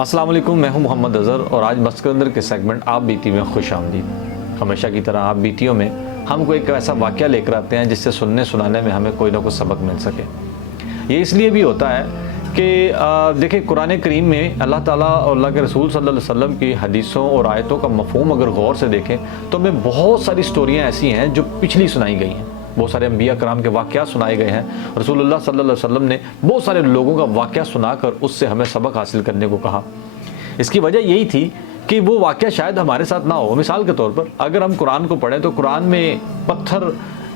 अस्सलाम वालेकुम, मैं हूं मोहम्मद अज़हर और आज मस्जिद अंदर के सेगमेंट आप बीती में खुश आमदीद। हमेशा की तरह आप बीतियों में हम कोई एक ऐसा वाक़या लेकर आते हैं जिससे सुनने सुनाने में हमें कोई ना कोई सबक मिल सके। ये इसलिए भी होता है कि देखिए, कुरान करीम में अल्लाह ताला और अल्लाह के रसूल सल्लल्लाहु अलैहि वसल्लम की हदीसों और आयतों का मफ़हूम अगर गौर से देखें तो हमें बहुत सारी स्टोरियाँ ऐसी हैं जो पिछली सुनाई गई हैं। बहुत सारे अंबिया कराम के वाक़या सुनाए गए हैं। रसूलुल्लाह सल्लल्लाहु अलैहि वसल्लम ने बहुत सारे लोगों का वाक़या सुनाकर उससे हमें सबक हासिल करने को कहा। इसकी वजह यही थी कि वो वाक़या शायद हमारे साथ ना हो। मिसाल के तौर पर अगर हम कुरान को पढ़ें तो कुरान में पत्थर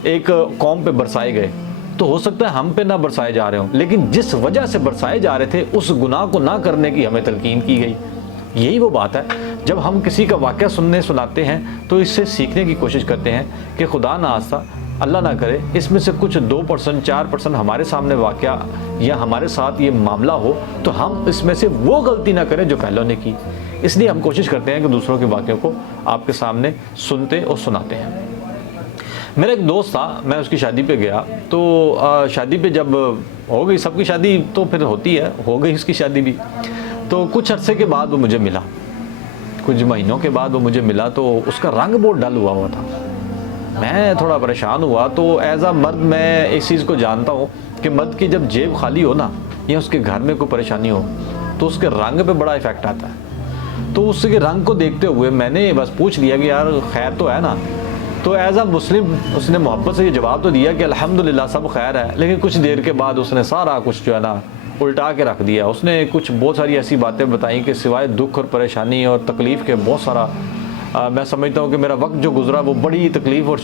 एक कौम पे बरसाए गए, तो हो सकता है हम पे ना बरसाए जा रहे हों, लेकिन जिस वजह से बरसाए जा रहे थे उस गुनाह को ना करने की हमें तलकीन की गई। यही वो बात है, जब हम किसी का वाक़या सुनाते हैं तो इससे सीखने की कोशिश करते हैं कि खुदा ना आस्ता, अल्लाह ना करे, इसमें से कुछ 2% 4% हमारे सामने वाक़या या हमारे साथ ये मामला हो तो हम इसमें से वो गलती ना करें जो पहलों ने की। इसलिए हम कोशिश करते हैं कि दूसरों के वाक़यों को आपके सामने सुनते और सुनाते हैं। मेरा एक दोस्त था, मैं उसकी शादी पे गया तो शादी पे जब हो गई, सबकी शादी तो फिर होती है, हो गई उसकी शादी भी, तो कुछ अरसे के बाद वो मुझे मिला, कुछ महीनों के बाद वो मुझे मिला तो उसका रंग बहुत डल हुआ था। मैं थोड़ा परेशान हुआ। तो एज आ मर्द मैं इस चीज़ को जानता हूँ कि मर्द की जब जेब खाली हो ना या उसके घर में कोई परेशानी हो तो उसके रंग पे बड़ा इफ़ेक्ट आता है। तो उसके रंग को देखते हुए मैंने बस पूछ लिया कि यार खैर तो है ना। तो एज आ मुस्लिम उसने मोहब्बत से ये जवाब तो दिया कि अल्हम्दुलिल्लाह सब खैर है, लेकिन कुछ देर के बाद उसने सारा कुछ जो है ना उल्टा के रख दिया। उसने कुछ बहुत सारी ऐसी बातें बताई कि सिवाय दुख और परेशानी और तकलीफ़ के बहुत सारा मैं समझता हूँ कि मेरा वक्त जो गुजरा वो बड़ी तकलीफ़ और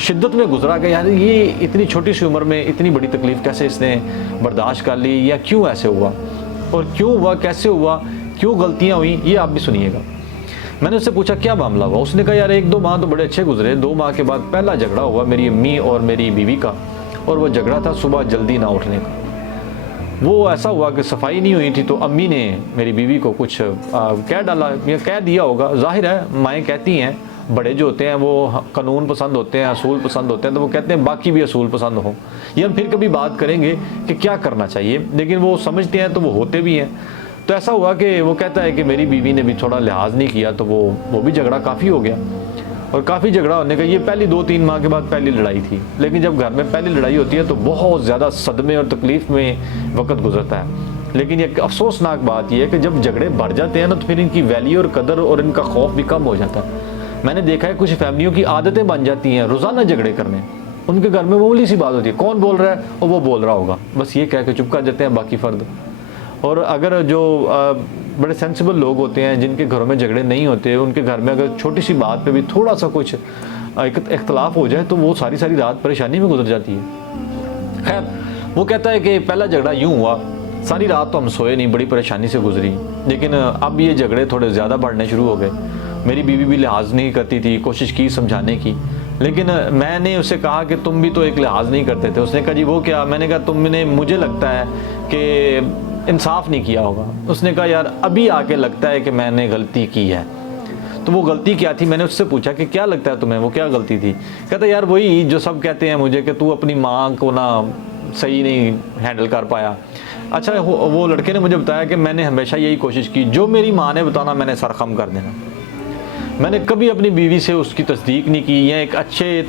शिद्दत में गुजरा कि यार ये इतनी छोटी सी उम्र में इतनी बड़ी तकलीफ़ कैसे इसने बर्दाश्त कर ली, या क्यों ऐसे हुआ और क्यों हुआ, कैसे हुआ, क्यों गलतियाँ हुई, ये आप भी सुनिएगा। मैंने उससे पूछा क्या मामला हुआ। उसने कहा यार 1-2 माह तो बड़े अच्छे गुजरे, 2 माह के बाद पहला झगड़ा हुआ मेरी अम्मी और मेरी बीवी का, और वह झगड़ा था सुबह जल्दी ना उठने का। वो ऐसा हुआ कि सफाई नहीं हुई थी तो अम्मी ने मेरी बीवी को कुछ कह डाला या कह दिया होगा। जाहिर है माएँ कहती हैं, बड़े जो होते हैं वो कानून पसंद होते हैं, असूल पसंद होते हैं, तो वो कहते हैं बाकी भी असूल पसंद हो। ये हम फिर कभी बात करेंगे कि क्या करना चाहिए, लेकिन वो समझते हैं तो वो होते भी हैं। तो ऐसा हुआ कि वो कहता है कि मेरी बीवी ने भी थोड़ा लिहाज नहीं किया तो वो भी झगड़ा काफ़ी हो गया। और काफ़ी झगड़ा होने का ये पहली 2-3 माह के बाद पहली लड़ाई थी। लेकिन जब घर में पहली लड़ाई होती है तो बहुत ज़्यादा सदमे और तकलीफ़ में वक्त गुजरता है। लेकिन ये अफसोसनाक बात यह है कि जब झगड़े बढ़ जाते हैं ना तो फिर इनकी वैल्यू और कदर और इनका खौफ भी कम हो जाता है। मैंने देखा है कुछ फैमिलियों की आदतें बन जाती हैं रोज़ाना झगड़े करने। उनके घर में मामूली सी बात होती है, कौन बोल रहा है और वो बोल रहा होगा, बस ये कह के चुप कर जाते हैं बाकी फ़र्द। और अगर जो बड़े सेंसिबल लोग होते हैं जिनके घरों में झगड़े नहीं होते, उनके घर में अगर छोटी सी बात पे भी थोड़ा सा कुछ इख्तलाफ हो जाए तो वो सारी रात परेशानी में गुजर जाती है। खैर वो कहता है कि पहला झगड़ा यूँ हुआ, सारी रात तो हम सोए नहीं, बड़ी परेशानी से गुजरी, लेकिन अब ये झगड़े थोड़े ज़्यादा बढ़ने शुरू हो गए। मेरी बीवी भी लिहाज नहीं करती थी, कोशिश की समझाने की, लेकिन मैंने उसे कहा कि तुम भी तो एक लिहाज नहीं करते थे। उसने कहा जी वो क्या। मैंने कहा तुमने, मुझे लगता है कि इंसाफ नहीं किया होगा। उसने कहा यार अभी आके लगता है कि मैंने गलती की है। तो वो गलती क्या थी, मैंने उससे पूछा कि क्या लगता है तुम्हें, वो क्या गलती थी। कहता यार वही जो सब कहते हैं मुझे कि तू अपनी माँ को ना सही नहीं हैंडल कर पाया। अच्छा वो लड़के ने मुझे बताया कि मैंने हमेशा यही कोशिश की, जो मेरी माँ ने बताना मैंने सर खम कर देना। मैंने कभी अपनी बीवी से उसकी तस्दीक नहीं की या एक अच्छे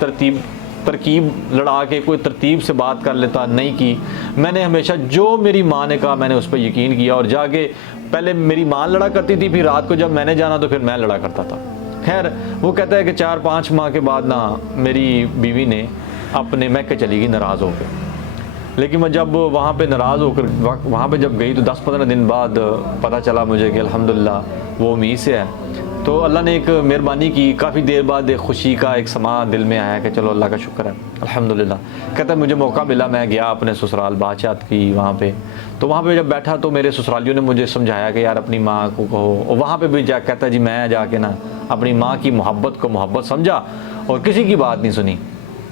तरकीब लड़ा के कोई तरतीब से बात कर लेता नहीं की। मैंने हमेशा जो मेरी माँ ने कहा मैंने उस पर यकीन किया, और जाके पहले मेरी माँ लड़ा करती थी, फिर रात को जब मैंने जाना तो फिर मैं लड़ा करता था। खैर वो कहता है कि 4-5 माह के बाद ना मेरी बीवी ने अपने मैके चली गई नाराज़ होकर। लेकिन मैं जब वहाँ पे नाराज़ होकर वहाँ पे जब गई तो 10-15 दिन बाद पता चला मुझे कि अल्हम्दुलिल्लाह वो उम्मीद से है। तो अल्लाह ने एक मेहरबानी की, काफ़ी देर बाद एक खुशी का एक समा दिल में आया कि चलो अल्लाह का शुक्र है अल्हम्दुलिल्लाह। कहता है मुझे मौका मिला, मैं गया अपने ससुराल, बातचीत की वहाँ पे। तो वहाँ पे जब बैठा तो मेरे ससुरालियों ने मुझे समझाया कि यार अपनी माँ को कहो, और वहाँ पे भी कहता है जी मैं जाके ना अपनी माँ की मोहब्बत को मोहब्बत समझा और किसी की बात नहीं सुनी।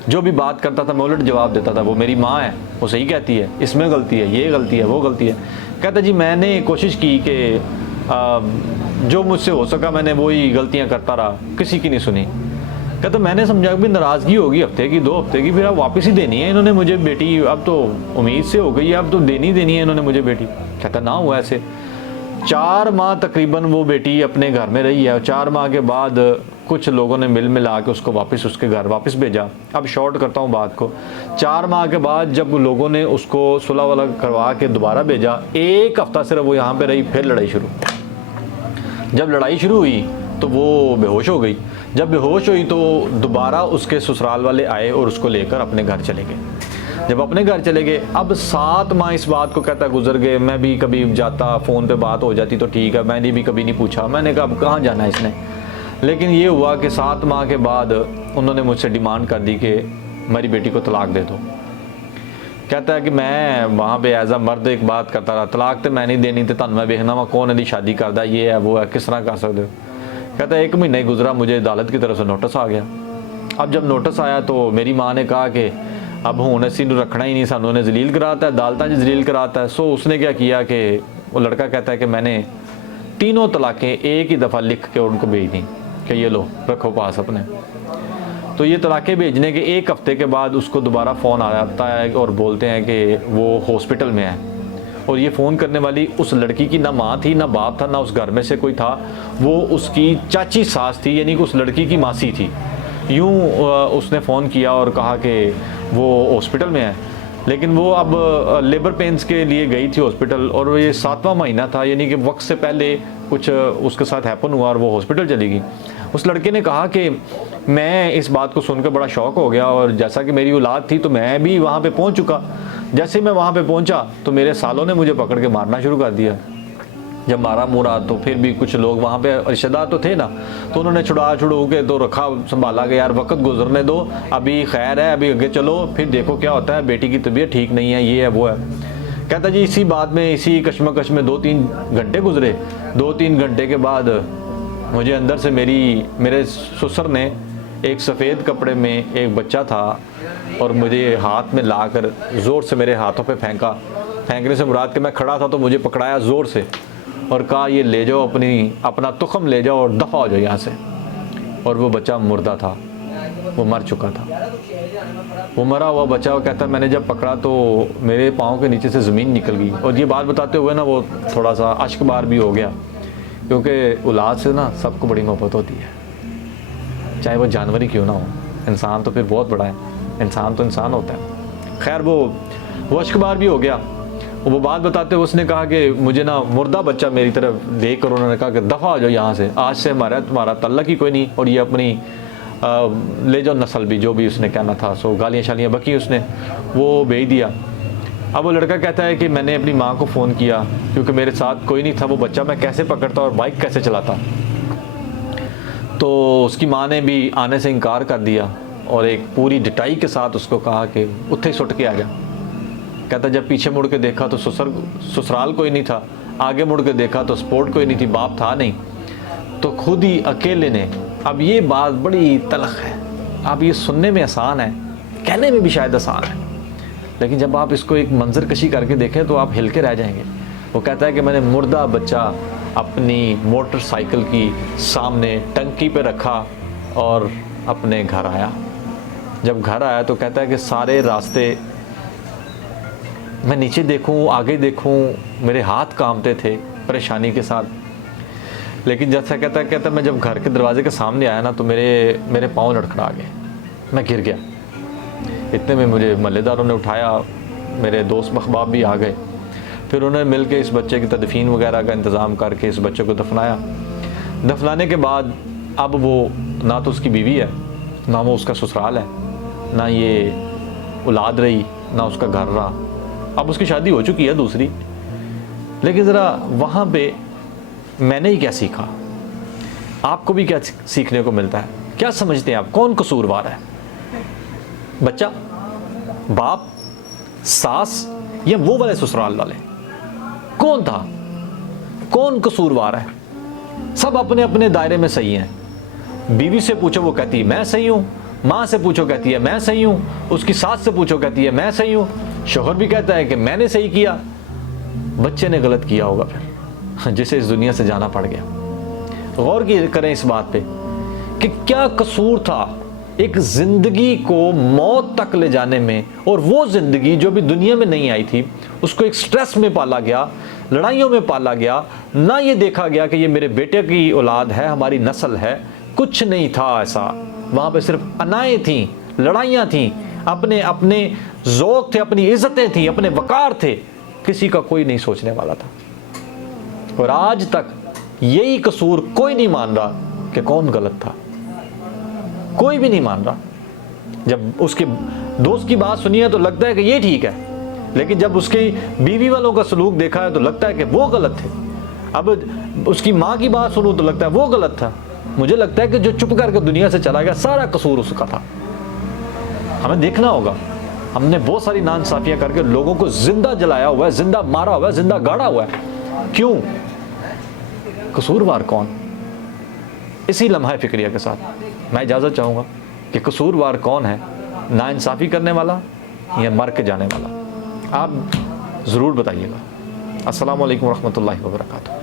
जो भी बात करता था मैं उलट जवाब देता था, वो मेरी माँ है, वो सही कहती है, इसमें गलती है, ये गलती है, वो गलती है। कहता जी मैंने कोशिश की कि जो मुझसे हो सका मैंने वही गलतियां करता रहा, किसी की नहीं सुनी। कहता मैंने समझा कि नाराज़गी होगी हफ्ते की 2 हफ्ते की, फिर अब वापस ही देनी है इन्होंने मुझे बेटी, अब तो उम्मीद से हो गई है, अब तो देनी है इन्होंने मुझे बेटी। कहता ना हुआ ऐसे। 4 माह तकरीबन वो बेटी अपने घर में रही है और 4 माह के बाद कुछ लोगों ने मिला के उसको वापस उसके घर वापस भेजा। अब शॉर्ट करता हूँ बात को, 4 माह के बाद जब लोगों ने उसको सुलह वाला करवा के दोबारा भेजा, 1 हफ्ता सिर्फ वो यहाँ पे रही, फिर लड़ाई शुरू। जब लड़ाई शुरू हुई तो वो बेहोश हो गई। जब बेहोश हुई तो दोबारा उसके ससुराल वाले आए और उसको लेकर अपने घर चले गए। जब अपने घर चले गए, अब 7 माह इस बात को कहता गुजर गए। मैं भी कभी जाता, फ़ोन पे बात हो जाती तो ठीक है, मैंने भी कभी नहीं पूछा। मैंने कहा अब कहाँ जाना है इसने। लेकिन ये हुआ कि 7 माह के बाद उन्होंने मुझसे डिमांड कर दी कि मेरी बेटी को तलाक दे दो। कहता है कि मैं वहाँ पे एज आ मर्द एक बात करता रहा, तलाक तो मैं नहीं देनी, तो मैं देखना वा कौन है शादी करता, ये है वो है, किस तरह कर सकते हो। कहता है 1 महीना ही गुजरा, मुझे अदालत की तरफ से नोटिस आ गया। अब जब नोटिस आया तो मेरी माँ ने कहा कि अब हुण असी रखना ही नहीं, सानू ने जलील कराता है, अदालत जलील कराता है। सो उसने क्या किया कि वो लड़का कहता है कि मैंने 3 तलाक़ें एक ही दफ़ा लिख के उनको भेज दी कि ये लो रखो पास अपने। तो ये तलाक़ें भेजने के 1 हफ़्ते के बाद उसको दोबारा फ़ोन आ जाता है और बोलते हैं कि वो हॉस्पिटल में है। और ये फ़ोन करने वाली उस लड़की की ना माँ थी, ना बाप था, ना उस घर में से कोई था, वो उसकी चाची सास थी, यानी कि उस लड़की की मासी थी। यूँ उसने फ़ोन किया और कहा कि वो हॉस्पिटल में है। लेकिन वो अब लेबर पेन्स के लिए गई थी हॉस्पिटल, और ये 7वां महीना था, यानी कि वक्त से पहले कुछ उसके साथ हैपन हुआ और वो हॉस्पिटल चली गई। उस लड़के ने कहा कि मैं इस बात को सुनकर बड़ा शौक हो गया, और जैसा कि मेरी औलाद थी तो मैं भी वहाँ पे पहुँच चुका। जैसे मैं वहाँ पे पहुँचा तो मेरे सालों ने मुझे पकड़ के मारना शुरू कर दिया। जब मारा मुरा तो फिर भी कुछ लोग वहाँ पे रिश्तेदार तो थे ना, तो उन्होंने छुड़ू के तो रखा, संभाला कि यार वक्त गुजरने दो, अभी खैर है, अभी आगे चलो, फिर देखो क्या होता है, बेटी की तबीयत ठीक नहीं है, ये है वो है। कहता जी इसी बात में, इसी कश्मकश में 2-3 घंटे गुजरे। 2-3 घंटे के बाद मुझे अंदर से मेरे ससुर ने एक सफ़ेद कपड़े में एक बच्चा था और मुझे हाथ में लाकर ज़ोर से मेरे हाथों पे फेंका। फेंकने से मुराद के मैं खड़ा था तो मुझे पकड़ाया ज़ोर से और कहा ये ले जाओ, अपना तुखम ले जाओ और दफ़ा हो जाओ यहाँ से। और वो बच्चा मुर्दा था, वो मर चुका था। वो मरा हुआ बच्चा, वो कहता मैंने जब पकड़ा तो मेरे पाँव के नीचे से ज़मीन निकल गई। और ये बात बताते हुए ना वो थोड़ा सा अश्कबार भी हो गया, क्योंकि औलाद से ना सबको बड़ी मोहब्बत होती है, चाहे वो जानवर ही क्यों ना हो। इंसान तो फिर बहुत बड़ा है, इंसान तो इंसान होता है। खैर वो अश्कबार भी हो गया। वो बात बताते हुए उसने कहा कि मुझे ना मुर्दा बच्चा मेरी तरफ देख कर उन्होंने कहा कि दफ़ा हो जाओ यहाँ से, आज से तुम्हारा तल्लक ही कोई नहीं, और ये अपनी ले जाओ नस्ल भी, जो भी उसने कहना था। सो गालियाँ शालियाँ बकी उसने, वो भेज दिया। अब वो लड़का कहता है कि मैंने अपनी माँ को फ़ोन किया क्योंकि मेरे साथ कोई नहीं था, वो बच्चा मैं कैसे पकड़ता और बाइक कैसे चलाता। तो उसकी माँ ने भी आने से इनकार कर दिया और एक पूरी डिटाई के साथ उसको कहा कि उत्थे सुट के आ जा। कहता जब पीछे मुड़ के देखा तो ससुराल कोई नहीं था, आगे मुड़ के देखा तो सपोर्ट कोई नहीं थी, बाप था नहीं, तो खुद ही अकेले ने। अब ये बात बड़ी तलख है, अब ये सुनने में आसान है, कहने में भी शायद आसान है, लेकिन जब आप इसको एक मंजर कशी करके देखें तो आप हिल के रह जाएंगे। वो कहता है कि मैंने मुर्दा बच्चा अपनी मोटरसाइकिल की सामने टंकी पे रखा और अपने घर आया। जब घर आया तो कहता है कि सारे रास्ते मैं नीचे देखूं, आगे देखूं, मेरे हाथ कांपते थे परेशानी के साथ। लेकिन जैसा कहता मैं जब घर के दरवाजे के सामने आया ना तो मेरे पाँव लड़खड़ा गए, मैं गिर गया। इतने में मुझे मल्लेदारों ने उठाया, मेरे दोस्त अहबाब भी आ गए। फिर उन्होंने मिल के इस बच्चे की तदफीन वगैरह का इंतज़ाम करके इस बच्चे को दफनाया। दफनाने के बाद अब वो ना तो उसकी बीवी है, ना वो उसका ससुराल है, ना ये औलाद रही, ना उसका घर रहा। अब उसकी शादी हो चुकी है दूसरी। लेकिन ज़रा वहाँ पे मैंने ही क्या सीखा, आपको भी क्या सीखने को मिलता है? क्या समझते हैं आप, कौन कसूरवार है? बच्चा, बाप, सास या वो वाले ससुराल वाले? कौन था, कौन कसूरवार है? सब अपने अपने दायरे में सही हैं। बीवी से पूछो वो कहती है मैं सही हूँ, माँ से पूछो कहती है मैं सही हूँ, उसकी सास से पूछो कहती है मैं सही हूँ, शोहर भी कहता है कि मैंने सही किया। बच्चे ने गलत किया होगा फिर, जिसे इस दुनिया से जाना पड़ गया। गौर करें इस बात पे कि क्या कसूर था एक ज़िंदगी को मौत तक ले जाने में, और वो ज़िंदगी जो भी दुनिया में नहीं आई थी उसको एक स्ट्रेस में पाला गया लड़ाइयों में पाला गया, ना ये देखा गया कि ये मेरे बेटे की औलाद है, हमारी नस्ल है। कुछ नहीं था ऐसा। वहाँ पे सिर्फ अनाएँ थीं, लड़ाइयाँ थीं, अपने अपने ज़ौक़ थे, अपनी इज़्ज़तें थीं, अपने वक़ार थे। किसी का कोई नहीं सोचने वाला था। और आज तक यही कसूर कोई नहीं मान रहा कि कौन गलत था, कोई भी नहीं मान रहा। जब उसके दोस्त की बात सुनी है तो लगता है कि ये ठीक है, लेकिन जब उसकी बीवी वालों का सलूक देखा है तो लगता है कि वो गलत थे। अब उसकी माँ की बात सुनूं तो लगता है वो गलत था। मुझे लगता है कि जो चुप करके दुनिया से चला गया सारा कसूर उसका था। हमें देखना होगा, हमने बहुत सारी नाइंसाफियां करके लोगों को जिंदा जलाया हुआ है, जिंदा मारा हुआ है, जिंदा गाड़ा हुआ है। क्यों? कसूरवार कौन? इसी लम्हा फिक्रिया के साथ मैं इजाज़त चाहूँगा कि कसूरवार कौन है, नाइंसाफ़ी करने वाला या मर के जाने वाला? आप ज़रूर बताइएगा। अस्सलामु अलैकुम रहमतुल्लाहि व बरकातुहू।